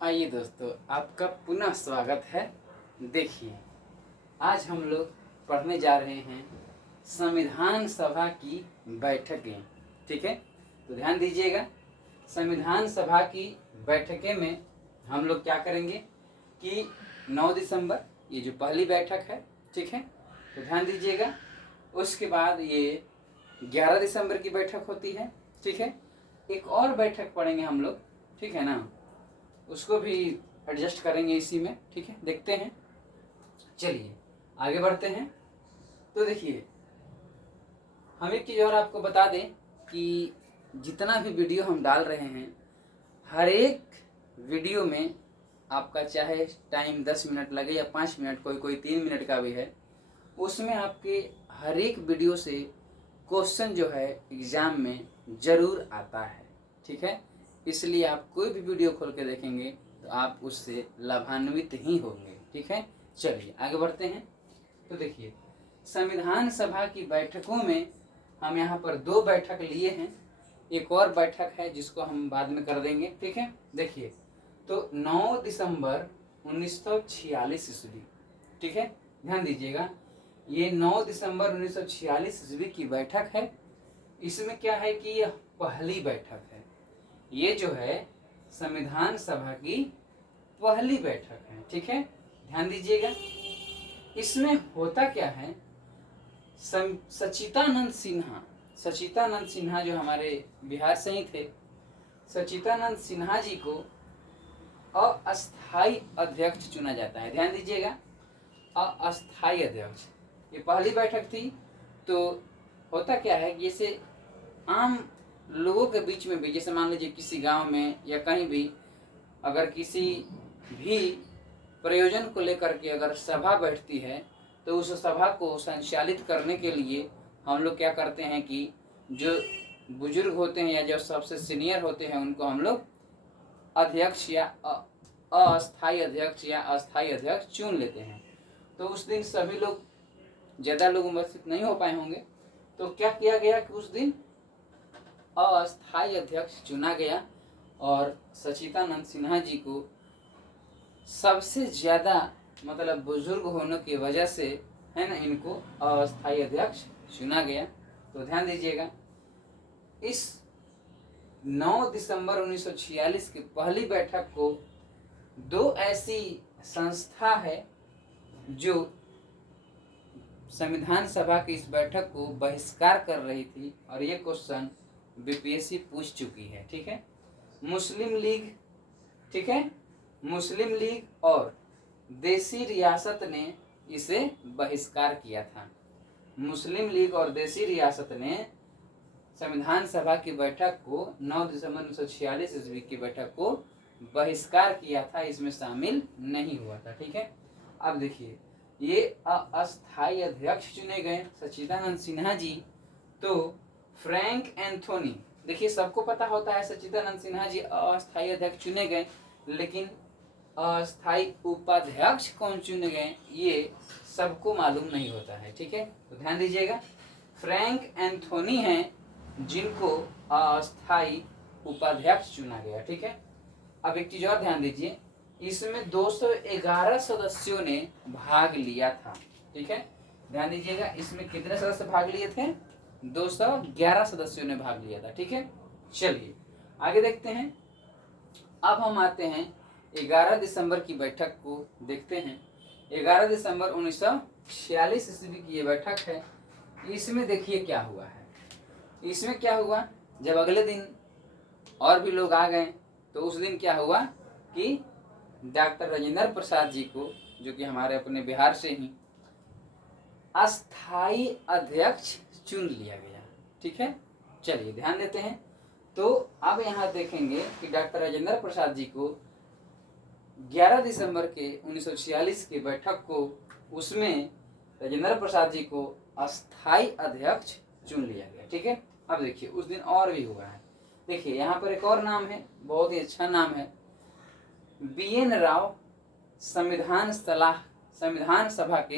आइए दोस्तों, आपका पुनः स्वागत है। देखिए, आज हम लोग पढ़ने जा रहे हैं संविधान सभा की बैठकें। ठीक है, तो ध्यान दीजिएगा। संविधान सभा की बैठकें में हम लोग क्या करेंगे कि 9 दिसंबर ये जो पहली बैठक है, ठीक है, तो ध्यान दीजिएगा। उसके बाद ये 11 दिसंबर की बैठक होती है, ठीक है। एक और बैठक पढ़ेंगे हम लोग, ठीक है ना, उसको भी एडजस्ट करेंगे इसी में, ठीक है। देखते हैं, चलिए आगे बढ़ते हैं। तो देखिए, हम एक चीज़ और आपको बता दें कि जितना भी वीडियो हम डाल रहे हैं, हर एक वीडियो में आपका चाहे टाइम 10 मिनट लगे या 5 मिनट, कोई 3 मिनट का भी है, उसमें आपके हर एक वीडियो से क्वेश्चन जो है एग्ज़ाम में ज़रूर आता है, ठीक है। इसलिए आप कोई भी वीडियो खोल के देखेंगे तो आप उससे लाभान्वित ही होंगे, ठीक है। चलिए आगे बढ़ते हैं। तो देखिए, संविधान सभा की बैठकों में हम यहाँ पर 2 बैठक लिए हैं। एक और बैठक है जिसको हम बाद में कर देंगे, ठीक है। देखिए, तो 9 दिसंबर 1946 ईस्वी, ठीक है, ध्यान दीजिएगा। ये 9 दिसंबर 1946 ईस्वी की बैठक है। इसमें क्या है कि यह पहली बैठक है। ये जो है संविधान सभा की पहली बैठक है, ठीक है, ध्यान दीजिएगा। इसमें होता क्या है, सचिदानंद सिन्हा जो हमारे बिहार से ही थे, सचिदानंद सिन्हा जी को अस्थाई अध्यक्ष चुना जाता है। ध्यान दीजिएगा, अस्थाई अध्यक्ष। ये पहली बैठक थी। तो होता क्या है, जैसे आम लोगों के बीच में भी, जैसे मान लीजिए किसी गांव में या कहीं भी अगर किसी भी प्रयोजन को लेकर के अगर सभा बैठती है, तो उस सभा को संचालित करने के लिए हम लोग क्या करते हैं कि जो बुजुर्ग होते हैं या जो सबसे सीनियर होते हैं उनको हम लोग अध्यक्ष या अस्थाई अध्यक्ष या अस्थाई अध्यक्ष चुन लेते हैं। तो उस दिन सभी लोग, ज़्यादा लोग उपस्थित नहीं हो पाए होंगे, तो क्या किया गया कि उस दिन अस्थाई अध्यक्ष चुना गया और सचिदानंद सिन्हा जी को सबसे ज़्यादा मतलब बुजुर्ग होने की वजह से, है ना, इनको अस्थाई अध्यक्ष चुना गया। तो ध्यान दीजिएगा, इस 9 दिसंबर 1946 की पहली बैठक को 2 ऐसी संस्था है जो संविधान सभा की इस बैठक को बहिष्कार कर रही थी, और ये क्वेश्चन बीपीएससी पूछ चुकी है, ठीक है। मुस्लिम लीग, ठीक है, मुस्लिम लीग और देसी रियासत ने इसे बहिष्कार किया था। मुस्लिम लीग और देसी रियासत ने संविधान सभा की बैठक को 9 दिसंबर 1946 ईस्वी की बैठक को बहिष्कार किया था, इसमें शामिल नहीं हुआ था, ठीक है। अब देखिए, ये अस्थाई अध्यक्ष चुने गए सचिदानंद सिन्हा जी। तो फ्रैंक एंथोनी, देखिए सबको पता होता है सचिदानंद सिन्हा जी अस्थाई अध्यक्ष चुने गए, लेकिन अस्थाई उपाध्यक्ष कौन चुने गए ये सबको मालूम नहीं होता है, ठीक है। तो ध्यान दीजिएगा, फ्रैंक एंथोनी हैं जिनको अस्थाई उपाध्यक्ष चुना गया, ठीक है। अब एक चीज और ध्यान दीजिए, इसमें 211 सदस्यों ने भाग लिया था, ठीक है। ध्यान दीजिएगा, इसमें कितने सदस्य भाग लिए थे? 211 सदस्यों ने भाग लिया था, ठीक है। चलिए आगे देखते हैं। अब हम आते हैं 11 दिसंबर की बैठक को देखते हैं। 11 दिसंबर 1946 ईस्वी की ये बैठक है। इसमें देखिए क्या हुआ है। इसमें क्या हुआ, जब अगले दिन और भी लोग आ गए, तो उस दिन क्या हुआ कि डॉक्टर राजेंद्र प्रसाद जी को, जो कि हमारे अपने बिहार से ही, अस्थाई अध्यक्ष चुन लिया गया, ठीक है। चलिए ध्यान देते हैं। तो अब यहाँ देखेंगे कि डॉक्टर राजेंद्र प्रसाद जी को 11 दिसंबर के 1946 की बैठक को, उसमें राजेंद्र प्रसाद जी को अस्थाई अध्यक्ष चुन लिया गया, ठीक है। अब देखिए, उस दिन और भी हुआ है। देखिए यहाँ पर एक और नाम है, बहुत ही अच्छा नाम है, BN राव संविधान सभा के,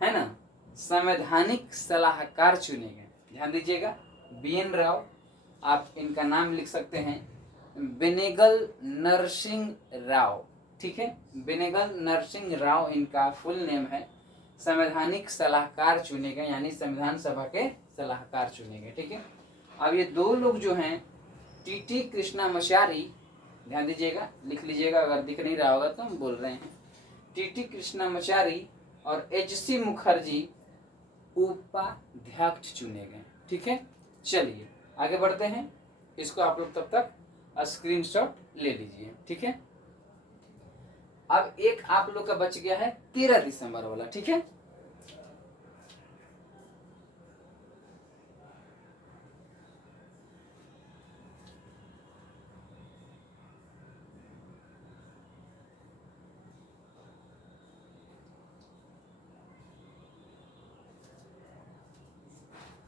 है ना, संवैधानिक सलाहकार चुने गए। ध्यान दीजिएगा, BN राव, आप इनका नाम लिख सकते हैं बेनेगल नरसिंह राव, ठीक है, बेनेगल नरसिंह राव इनका फुल नेम है। संवैधानिक सलाहकार चुने गए, यानी संविधान सभा के सलाहकार चुने गए, ठीक है। अब ये दो लोग जो हैं, टीटी कृष्णामाचारी, ध्यान दीजिएगा, लिख लीजिएगा, अगर दिख नहीं रहा होगा तो हम बोल रहे हैं, टीटी कृष्णामाचारी और एचसी मुखर्जी उपाध्यक्ष चुने गए, ठीक है। चलिए आगे बढ़ते हैं, इसको आप लोग तब तक स्क्रीनशॉट ले लीजिए, ठीक है। अब एक आप लोग का बच गया है 13 दिसंबर वाला, ठीक है।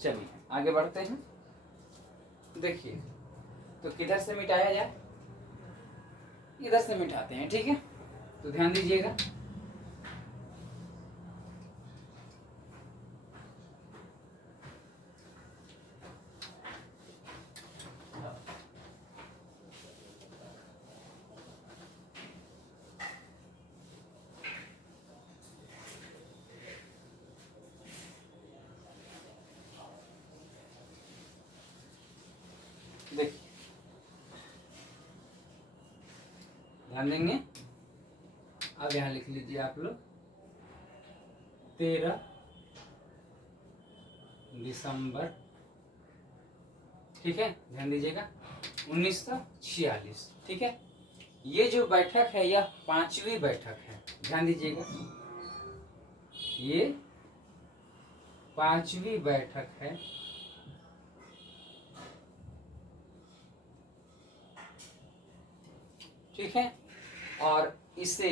चलिए आगे बढ़ते हैं। देखिए, तो किधर से मिटाया जाए, इधर से मिटाते हैं, ठीक है। तो ध्यान दीजिएगा, देखिए ध्यान देंगे। अब यहाँ लिख लीजिए आप लोग 13 दिसंबर, ठीक है, ध्यान दीजिएगा, 1946, ठीक है। ये जो बैठक है यह 5वीं बैठक है, ध्यान दीजिएगा, ये 5वीं बैठक है। ठीक है, और इसे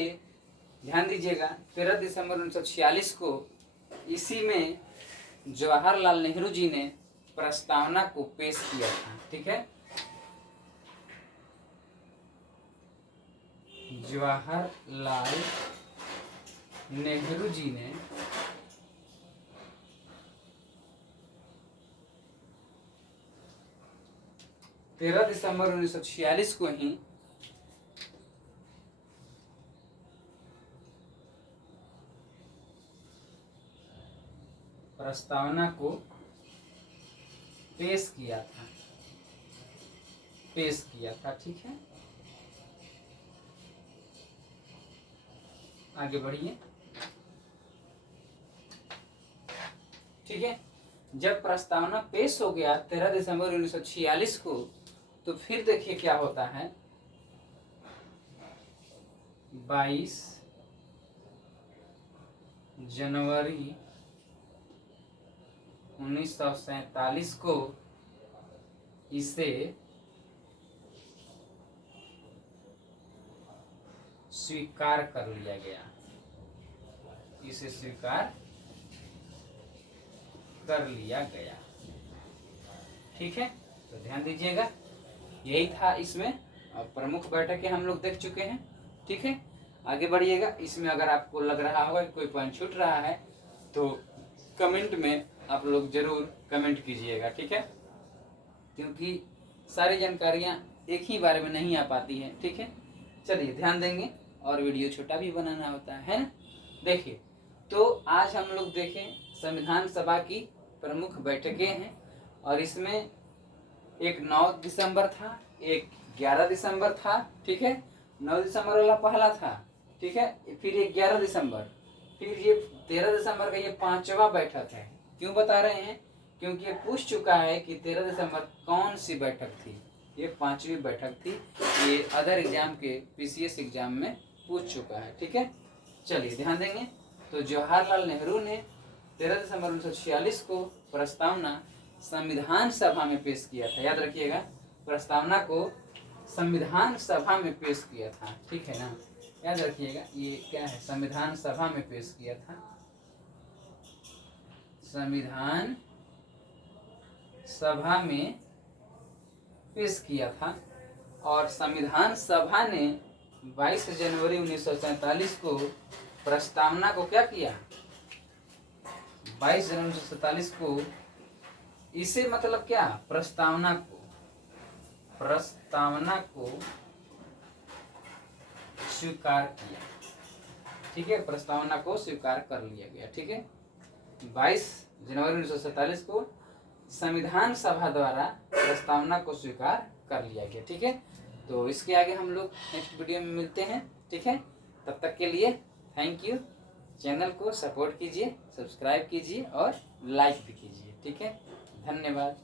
ध्यान दीजिएगा 13 दिसंबर 1946 को इसी में जवाहरलाल नेहरू जी ने प्रस्तावना को पेश किया था, ठीक है। जवाहरलाल नेहरू जी ने तेरह दिसंबर 1946 को ही प्रस्तावना को पेश किया था, ठीक है। आगे बढ़िए, ठीक है। जब प्रस्तावना पेश हो गया 13 दिसंबर 1946 को, तो फिर देखिए क्या होता है, 22 जनवरी 1947 को इसे स्वीकार कर लिया गया, इसे स्वीकार कर लिया गया, ठीक है। तो ध्यान दीजिएगा, यही था इसमें प्रमुख बैठकें हम लोग देख चुके हैं, ठीक है। आगे बढ़िएगा, इसमें अगर आपको लग रहा होगा कि कोई पॉइंट छूट रहा है तो कमेंट में आप लोग जरूर कमेंट कीजिएगा, ठीक है, क्योंकि सारी जानकारियां एक ही बारे में नहीं आ पाती हैं, ठीक है। चलिए ध्यान देंगे, और वीडियो छोटा भी बनाना होता है ना। देखिए, तो आज हम लोग देखें संविधान सभा की प्रमुख बैठकें हैं, और इसमें एक 9 दिसंबर था, एक 11 दिसंबर था, ठीक है। 9 दिसंबर वाला पहला था, ठीक है, फिर एक 11 दिसंबर, फिर ये 13 दिसंबर का ये 5वां बैठक है। क्यों बता रहे हैं, क्योंकि ये पूछ चुका है कि 13 दिसंबर कौन सी बैठक थी, ये 5वीं बैठक थी, ये अदर एग्जाम के पीसीएस एग्जाम में पूछ चुका है, ठीक है। चलिए ध्यान देंगे, तो जवाहरलाल नेहरू ने 13 दिसंबर 1946 को प्रस्तावना संविधान सभा में पेश किया था, याद रखिएगा, प्रस्तावना को संविधान सभा में पेश किया था, ठीक है ना, याद रखिएगा, ये क्या है, संविधान सभा में पेश किया था, संविधान सभा में पेश किया था। और संविधान सभा ने 22 जनवरी 1947 को प्रस्तावना को क्या किया, 22 जनवरी 1947 को, इसे मतलब क्या, प्रस्तावना को प्रस्तावना को स्वीकार किया। ठीक है, प्रस्तावना को स्वीकार कर लिया गया। ठीक है, 22 जनवरी 1947 को संविधान सभा द्वारा प्रस्तावना को स्वीकार कर लिया गया। ठीक है, तो इसके आगे हम लोग नेक्स्ट वीडियो में मिलते हैं। ठीक है, तब तक के लिए थैंक यू। चैनल को सपोर्ट कीजिए, सब्सक्राइब कीजिए और लाइक भी कीजिए। ठीक है, धन्यवाद।